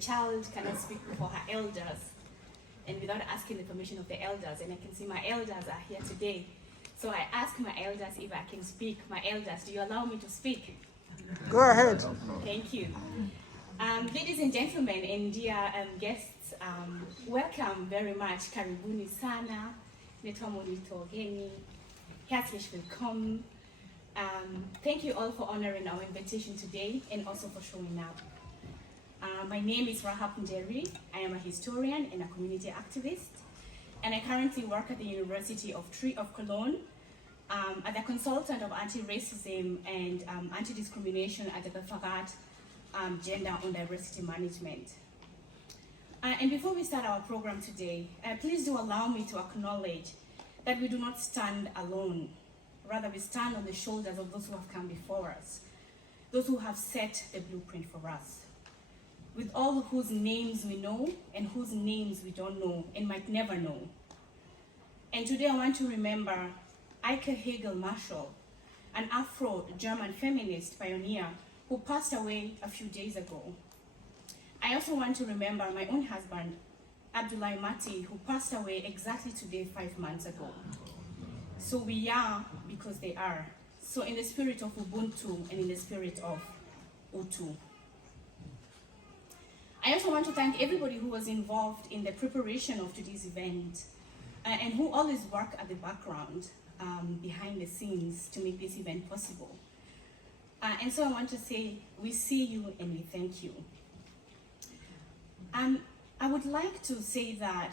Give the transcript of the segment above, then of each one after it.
Child cannot speak before her elders and without asking the permission of the elders, and I can see my elders are here today. So I ask my elders if I can speak. My elders, do you allow me to speak? Go ahead. Thank you. Ladies and gentlemen and dear guests, welcome very much. Karibuni sana. Herzlich willkommen. Thank you all for honoring our invitation today and also for showing up. My name is Rahab Nderi. I am a historian and a community activist, and I currently work at the University of Koln as a consultant of anti-racism and anti-discrimination at the Fagat Gender and Diversity Management. And before we start our program today, please do allow me to acknowledge that we do not stand alone. Rather, we stand on the shoulders of those who have come before us, those who have set the blueprint for us, with all whose names we know and whose names we don't know and might never know. And today I want to remember Ike Hegel Marshall, an Afro-German feminist pioneer who passed away a few days ago. I also want to remember my own husband, Abdullah Mati, who passed away exactly today 5 months ago. So we are because they are. So in the spirit of Ubuntu and in the spirit of Utu. I also want to thank everybody who was involved in the preparation of today's event and who always work at the background behind the scenes to make this event possible. And so I want to say, we see you and we thank you. I would like to say that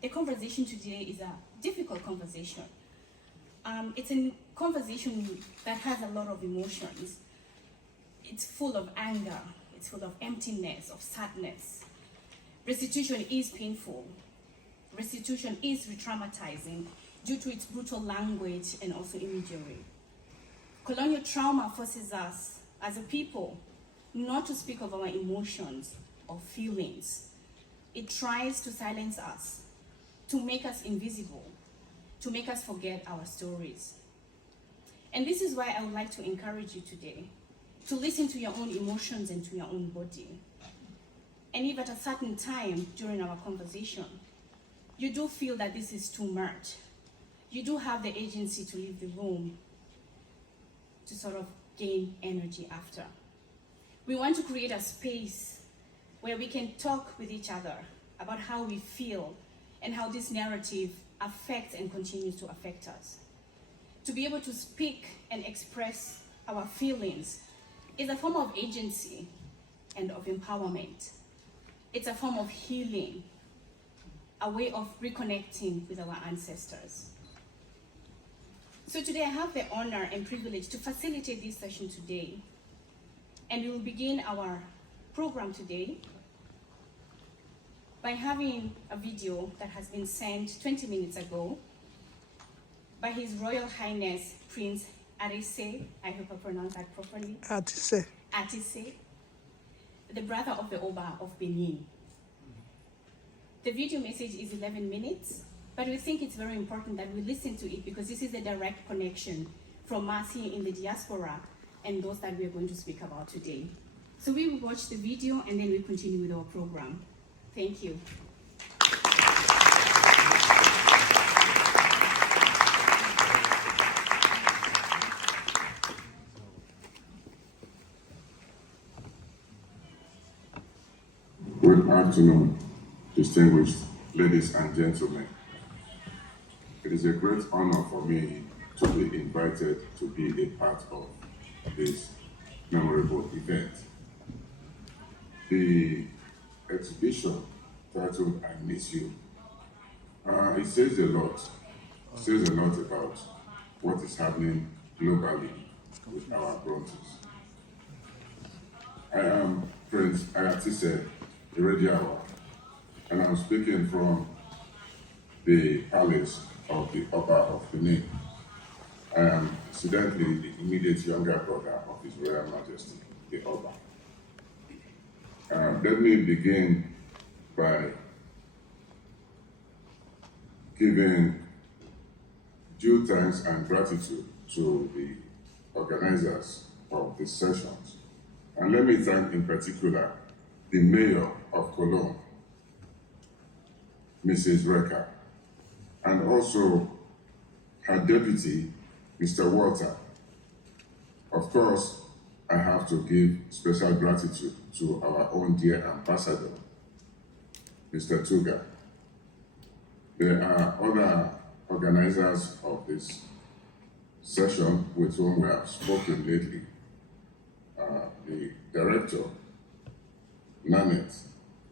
the conversation today is a difficult conversation. It's a conversation that has a lot of emotions. It's full of anger. It's full of emptiness, of sadness. Restitution is painful. Restitution is re-traumatizing due to its brutal language and also imagery. Colonial trauma forces us as a people not to speak of our emotions or feelings. It tries to silence us, to make us invisible, to make us forget our stories. And this is why I would like to encourage you today to listen to your own emotions and to your own body. And if at a certain time during our conversation, you do feel that this is too much, you do have the agency to leave the room to sort of gain energy after. We want to create a space where we can talk with each other about how we feel and how this narrative affects and continues to affect us. To be able to speak and express our feelings is a form of agency and of empowerment. It's a form of healing, a way of reconnecting with our ancestors. So today I have the honor and privilege to facilitate this session today. And we will begin our program today by having a video that has been sent 20 minutes ago by His Royal Highness Prince Aghatise, I hope I pronounced that properly. Aghatise, the brother of the Oba of Benin. The video message is 11 minutes, but we think it's very important that we listen to it because this is a direct connection from us here in the diaspora and those that we are going to speak about today. So we will watch the video and then we continue with our program. Thank you. Good afternoon, distinguished ladies and gentlemen. It is a great honor for me to be invited to be a part of this memorable event. The exhibition titled I Miss You, it says a lot. It says a lot about what is happening globally with our bronzes. I am Prince Aghatise Erediauwa, and I'm speaking from the palace of the Oba of Benin. I am incidentally the immediate younger brother of His Royal Majesty, the Oba. Let me begin by giving due thanks and gratitude to the organizers of these sessions. And let me thank in particular the mayor of Koln, Mrs. Reka, and also her deputy, Mr. Walter. Of course, I have to give special gratitude to our own dear ambassador, Mr. Tuga. There are other organizers of this session with whom we have spoken lately. The director, Nanette,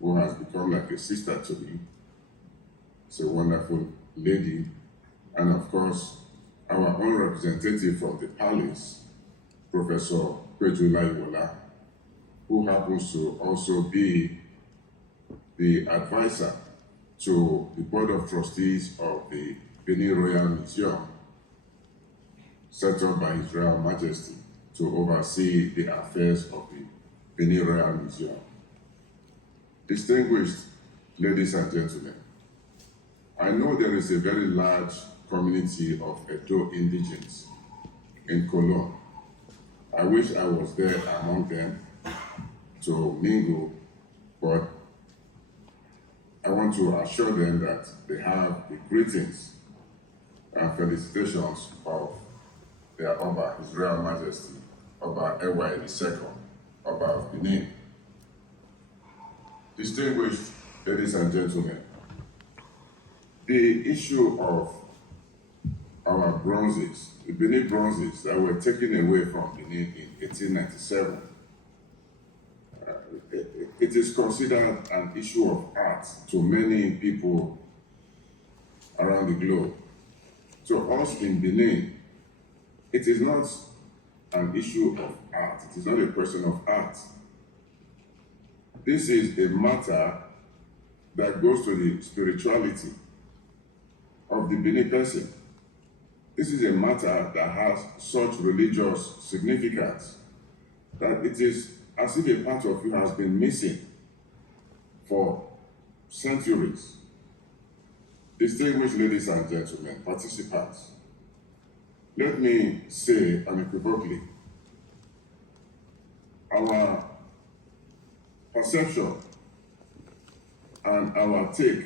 who has become like a sister to me, is a wonderful lady, and of course, our own representative from the palace, Professor Kwejulaiwola, who happens to also be the advisor to the Board of Trustees of the Benin Royal Museum, set up by His Royal Majesty to oversee the affairs of the Benin Royal Museum. Distinguished ladies and gentlemen, I know there is a very large community of Edo indigenes in Koln. I wish I was there among them to mingle, but I want to assure them that they have the greetings and felicitations of their Oba, His Royal Majesty, Oba Ewa II, Oba of Benin. Distinguished ladies and gentlemen, the issue of our bronzes, the Benin bronzes that were taken away from Benin in 1897, it is considered an issue of art to many people around the globe. To us in Benin, it is not an issue of art. It is not a question of art. This is a matter that goes to the spirituality of the Benin person. This is a matter that has such religious significance that it is as if a part of you has been missing for centuries. Distinguished ladies and gentlemen, participants, let me say unequivocally, our perception and our take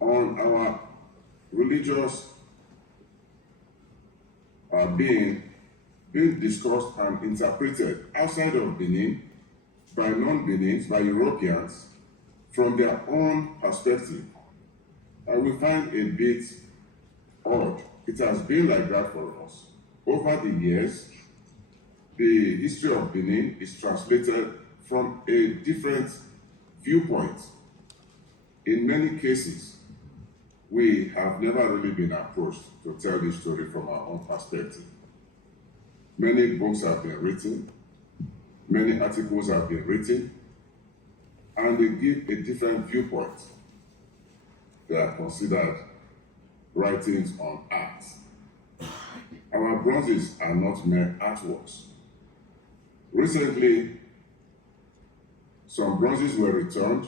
on our religious being discussed and interpreted outside of Benin by non-Benins, by Europeans, from their own perspective. I will find a bit odd. It has been like that for us. Over the years, the history of Benin is translated from a different viewpoint. In many cases, we have never really been approached to tell this story from our own perspective. Many books have been written, many articles have been written, and they give a different viewpoint. They are considered writings on art. Our bronzes are not mere artworks. Recently, some bronzes were returned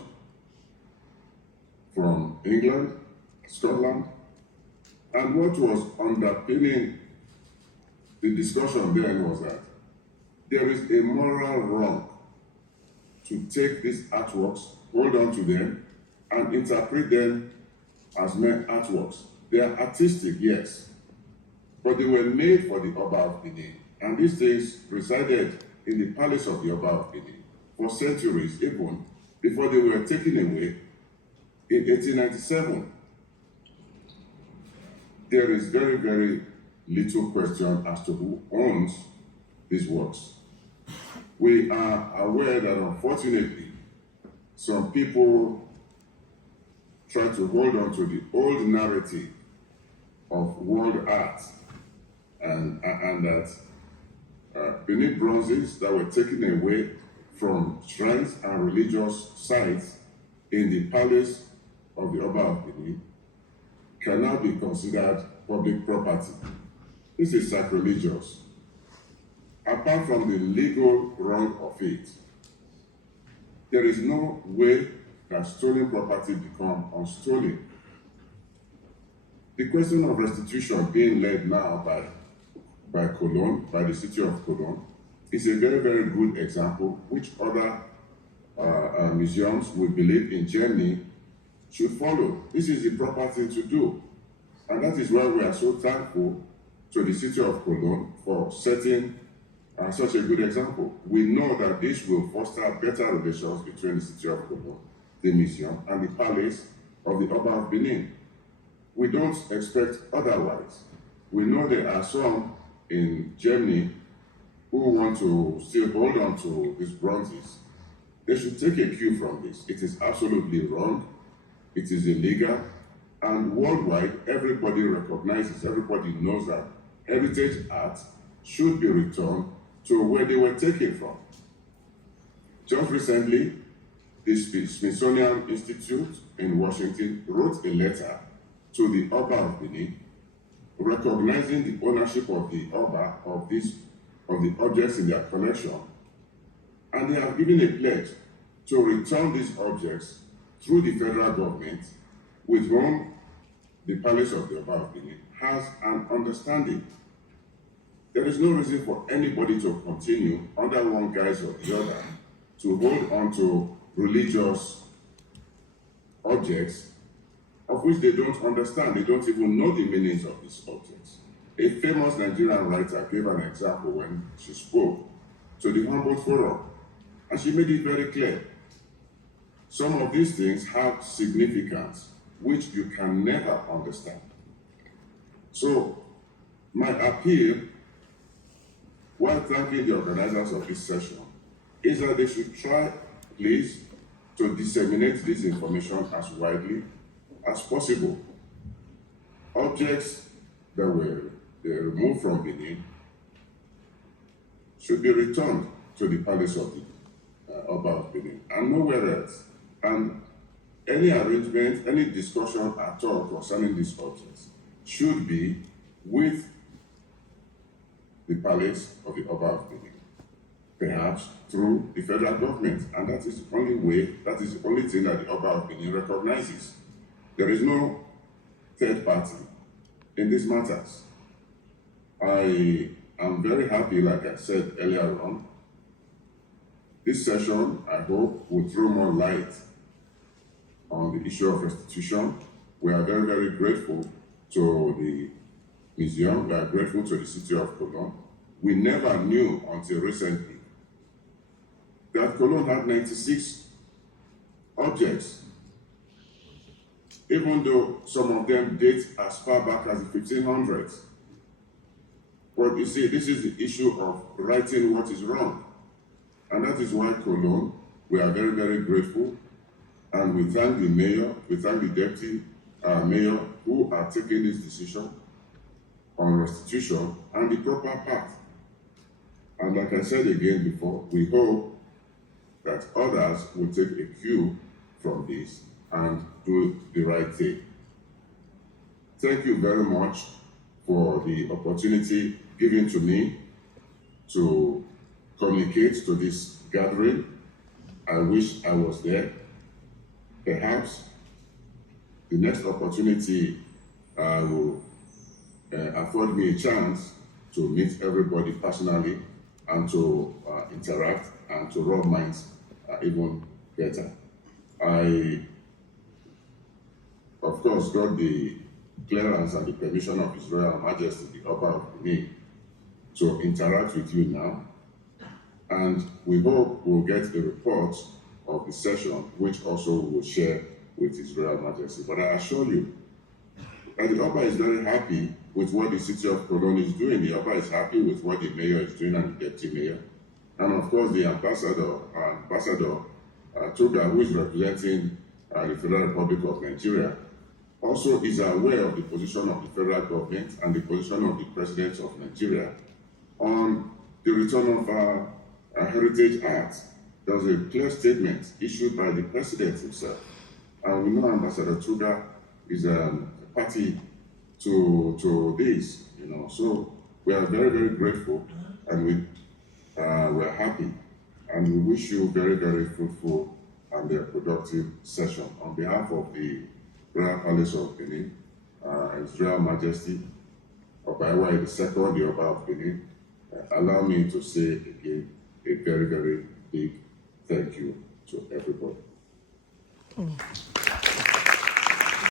from England, Scotland, and what was underpinning the discussion then was that there is a moral wrong to take these artworks, hold on to them, and interpret them as mere artworks. They are artistic, yes, but they were made for the Oba of Benin, and these things resided in the palace of the Oba of Benin for centuries, even before they were taken away in 1897. There is very, very little question as to who owns these works. We are aware that unfortunately, some people try to hold on to the old narrative of world art and that Benin bronzes that were taken away from shrines and religious sites in the palace of the Oba of Benin cannot be considered public property. This is sacrilegious. Apart from the legal wrong of it, there is no way that stolen property become unstolen. The question of restitution being led now by Koln, by the city of Koln, is a very, very good example which other museums, we believe in Germany, should follow. This is the proper thing to do. And that is why we are so thankful to the city of Koln for setting such a good example. We know that this will foster better relations between the city of Koln, the museum, and the palace of the Oba of Benin. We don't expect otherwise. We know there are some in Germany who want to still hold on to these bronzes. They should take a cue from this. It is absolutely wrong. It is illegal. And worldwide, everybody recognizes, everybody knows that heritage art should be returned to where they were taken from. Just recently, the Smithsonian Institute in Washington wrote a letter to the Oba of Benin, recognizing the ownership of the Oba of the objects in their collection, and they have given a pledge to return these objects through the federal government, with whom the Palace of the Oba of Benin has an understanding. There is no reason for anybody to continue, under one guise or the other, to hold on to religious objects of which they don't understand. They don't even know the meanings of these objects. A famous Nigerian writer gave an example when she spoke to the Humboldt Forum, and she made it very clear. Some of these things have significance which you can never understand. So, my appeal, while thanking the organizers of this session, is that they should try, please, to disseminate this information as widely as possible. Objects that were removed from Benin should be returned to the Palace of the Oba of Benin and nowhere else. And any arrangement, any discussion at all concerning these objects should be with the Palace of the Oba of Benin, perhaps through the federal government. And that is the only way, that is the only thing that the Oba of Benin recognizes. There is no third party in these matters. I am very happy, like I said earlier on. This session, I hope, will throw more light on the issue of restitution. We are very, very grateful to the museum. We are grateful to the city of Koln. We never knew until recently that Koln had 96 objects, even though some of them date as far back as the 1500s. But you see, this is the issue of righting what is wrong. And that is why Koln, we are very, very grateful. And we thank the mayor, we thank the deputy mayor who are taking this decision on restitution and the proper path. And like I said again before, we hope that others will take a cue from this and do the right thing. Thank you very much for the opportunity given to me to communicate to this gathering. I wish I was there. Perhaps the next opportunity will afford me a chance to meet everybody personally and to interact and to rub minds even better. I, of course, got the clearance and the permission of His Royal Majesty, the Oba of Benin, to interact with you now. And we hope we'll get a report of the session, which also we'll share with His Royal Majesty. But I assure you that the Oba is very happy with what the city of Koln is doing. The Oba is happy with what the mayor is doing and the deputy mayor. And of course, the ambassador, Tuga, who is representing the Federal Republic of Nigeria, also is aware of the position of the federal government and the position of the president of Nigeria on the return of heritage art. There was a clear statement issued by the president himself. And we know Ambassador Tuga is a party to this, So we are very, very grateful, and we are happy, and we wish you very, very fruitful and a productive session. On behalf of the Royal Palace of Benin, His Royal Majesty, Oba Iwai II, the Oba of Benin, allow me to say again a very, very big thank you to everybody.